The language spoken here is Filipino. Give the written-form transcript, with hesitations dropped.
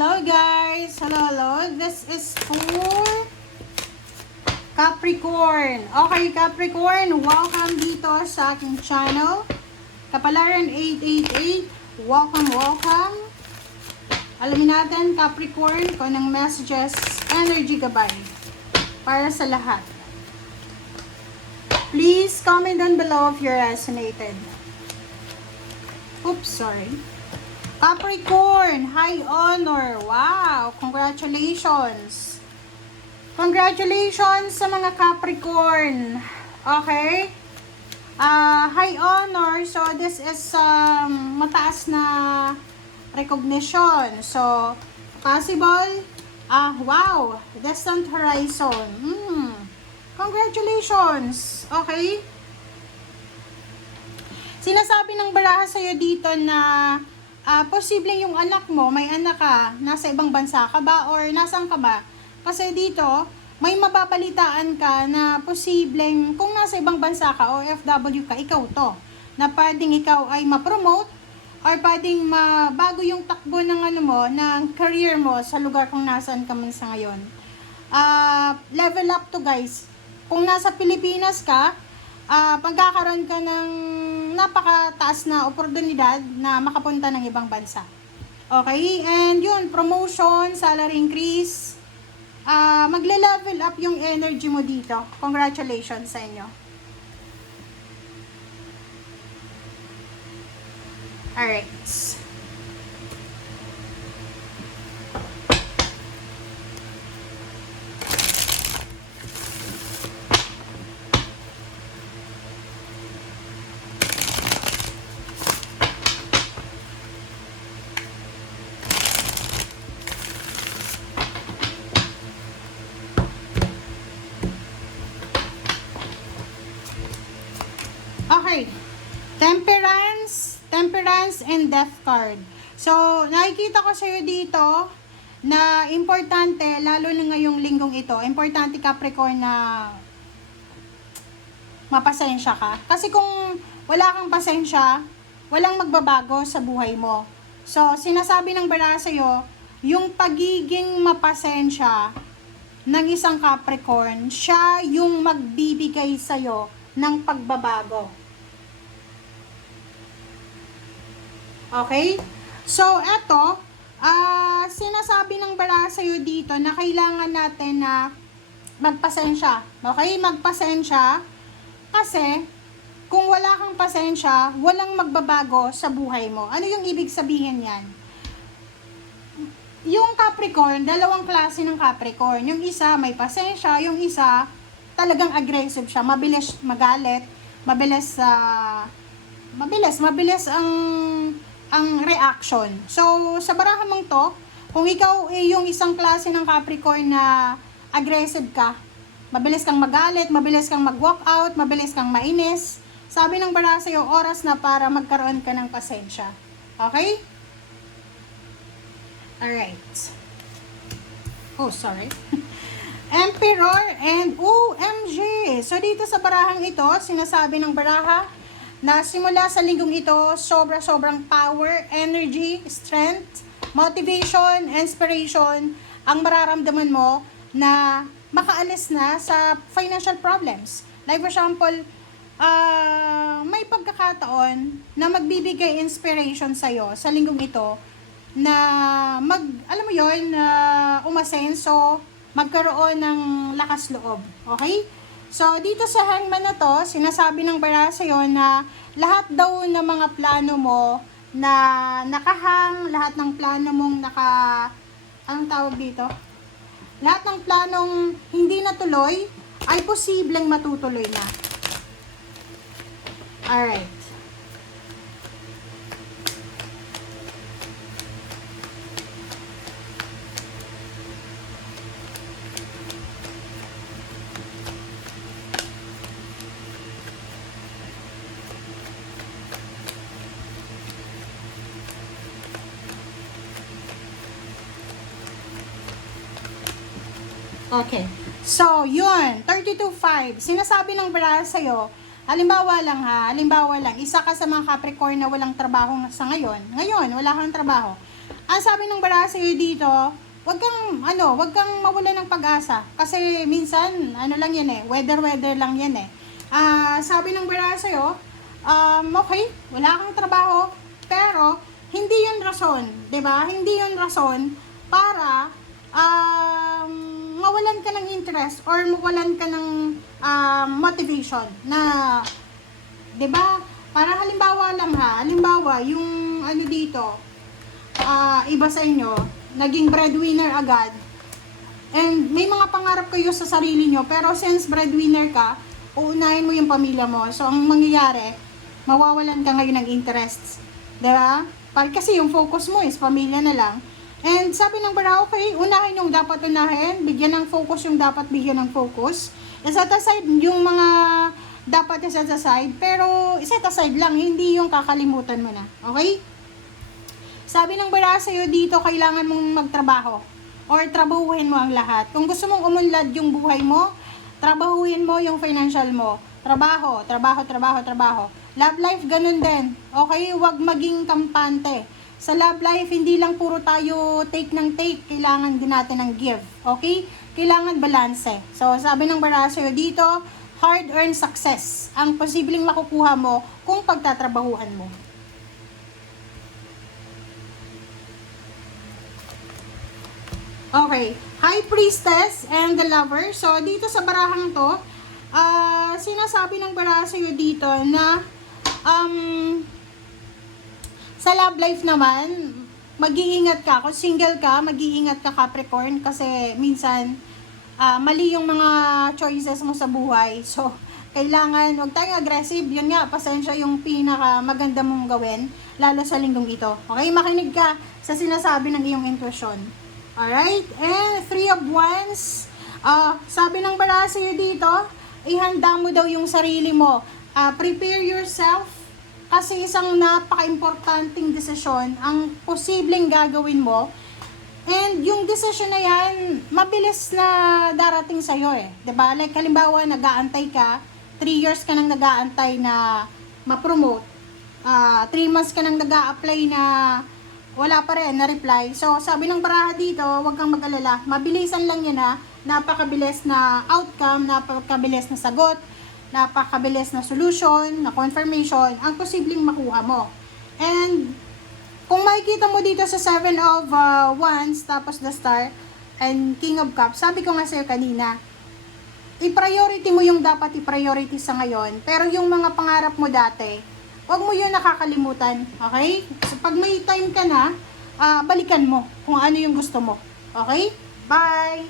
Hello guys! Hello. This is for Capricorn. Okay, Capricorn, welcome dito sa aking channel. Kapalaran 888. Welcome. Alamin natin, Capricorn, kung anong messages, energy gabay para sa lahat. Please comment down below if you resonated. Oops, sorry. Capricorn, high honor. Wow, congratulations. Congratulations sa mga Capricorn. Okay? High honor. So, this is mataas na recognition. So, possible. Wow, distant horizon. Congratulations. Okay? Sinasabi ng baraha sa'yo dito na posibleng yung anak mo, may anak ka, nasa ibang bansa ka ba or nasaan ka ba? Kasi dito, may mababalitaan ka na posibleng kung nasa ibang bansa ka o OFW ka, ikaw to. Na pwedeng ikaw ay ma-promote or pwedeng mabago yung takbo ng ng career mo sa lugar kung nasaan ka man sa ngayon. Level up to guys. Kung nasa Pilipinas ka, pagkakaroon ka ng napakataas na oportunidad na makapunta ng ibang bansa. Okay? And yun, promotion, salary increase, magle-level up yung energy mo dito. Congratulations sa inyo. Alright. Okay. Temperance and Death card. So, nakikita ko sa'yo dito na importante, lalo na ngayong linggong ito, importante Capricorn na mapasensya ka. Kasi kung wala kang pasensya, walang magbabago sa buhay mo. So, sinasabi ng baraha sa'yo, yung pagiging mapasensya ng isang Capricorn, siya yung magbibigay sa'yo ng pagbabago. Okay? So, eto, sinasabi ng baraha sa'yo dito na kailangan natin na magpasensya. Okay? Magpasensya. Kasi, kung wala kang pasensya, walang magbabago sa buhay mo. Ano yung ibig sabihin yan? Yung Capricorn, dalawang klase ng Capricorn. Yung isa may pasensya, yung isa talagang aggressive siya. Mabilis magalit, mabilis ang reaction. So, sa baraha mong to, kung ikaw ay yung isang klase ng Capricorn na aggressive ka, mabilis kang magalit, mabilis kang mag-walk out, mabilis kang mainis, sabi ng baraha sa'yo, oras na para magkaroon ka ng pasensya. Okay? Alright. Oh, sorry. Emperor and OMG. So, dito sa barahang ito, sinasabi ng baraha, na simula sa linggong ito, sobrang power, energy, strength, motivation, inspiration, ang mararamdaman mo na makaalis na sa financial problems. Like for example, may pagkakataon na magbibigay inspiration sa'yo sa linggong ito na umasenso, magkaroon ng lakas loob. Okay? So, dito sa hangman na to, sinasabi ng baraha sa'yo na lahat daw ng mga plano mo na nakahang, lahat ng plano mong anong tawag dito? Lahat ng planong hindi natuloy ay posibleng matutuloy na. Alright. Okay. So, yun. 32.5. Sinasabi ng baraha sa'yo, halimbawa lang, isa ka sa mga Capricorn na walang trabaho sa ngayon. Ngayon, wala kang trabaho. Ang sabi ng baraha sa'yo dito, wag kang mawalan ng pag-asa. Kasi minsan, lang yan eh, weather lang yan eh. Sabi ng baraha sa'yo, okay, wala kang trabaho, pero hindi yun rason, 'di ba? Hindi yun rason para mawalan ka ng interest or mawalan ka ng motivation na, 'di ba? Para halimbawa lang halimbawa yung dito, iba sa inyo, naging breadwinner agad. And may mga pangarap kayo sa sarili nyo, pero since breadwinner ka, uunahin mo yung pamilya mo. So, ang mangyayari, mawawalan ka ngayon ng interests. Diba? Kasi yung focus mo is pamilya na lang. And sabi ng baraha, okay, unahin yung dapat unahin, bigyan ng focus yung dapat bigyan ng focus. Iset aside yung mga dapat iset aside, pero iset aside lang, hindi yung kakalimutan mo na. Okay? Sabi ng baraha sa'yo dito, kailangan mong magtrabaho or trabahuhin mo ang lahat. Kung gusto mong umunlad yung buhay mo, trabahuhin mo yung financial mo. Trabaho. Love life, ganun din. Okay? Huwag maging kampante. Sa love life, hindi lang puro tayo take ng take. Kailangan din natin ng give. Okay? Kailangan balance. So, sabi ng baraha sa'yo dito, hard-earned success ang posibleng makukuha mo kung pagtatrabahuhan mo. Okay, High Priestess and the Lover. So, dito sa barahang to, sinasabi ng baraha sa'yo dito na sa love life naman, mag-iingat ka. Kung single ka, mag-iingat ka, Capricorn, kasi minsan, mali yung mga choices mo sa buhay. So, kailangan, huwag tayong aggressive. Yun nga, pasensya yung pinaka maganda mong gawin, lalo sa linggong ito. Okay, makinig ka sa sinasabi ng iyong intuition. Alright, and 3 of Wands. Sabi ng baraha sa'yo dito, ihanda mo daw yung sarili mo. Prepare yourself, kasi isang napaka-importanting desisyon ang posibleng gagawin mo. And yung desisyon na yan, mabilis na darating sa'yo eh. 'Di ba? Like halimbawa, nag-aantay ka, 3 years ka nang nag-aantay na ma-promote. 3 months ka nang nag-a-apply na wala pa rin na reply. So, sabi ng baraha dito, huwag kang mag-alala. Mabilisan lang yan napakabilis na outcome, napakabilis na sagot, napakabilis na solution, na confirmation, ang posibleng makuha mo. And, kung makikita mo dito sa 7 of Wands, tapos the Star, and King of Cups, sabi ko nga sa'yo kanina, i-priority mo yung dapat i-priority sa ngayon, pero yung mga pangarap mo dati, huwag mo yun nakakalimutan, okay? So, pag may time ka na, balikan mo kung ano yung gusto mo. Okay? Bye!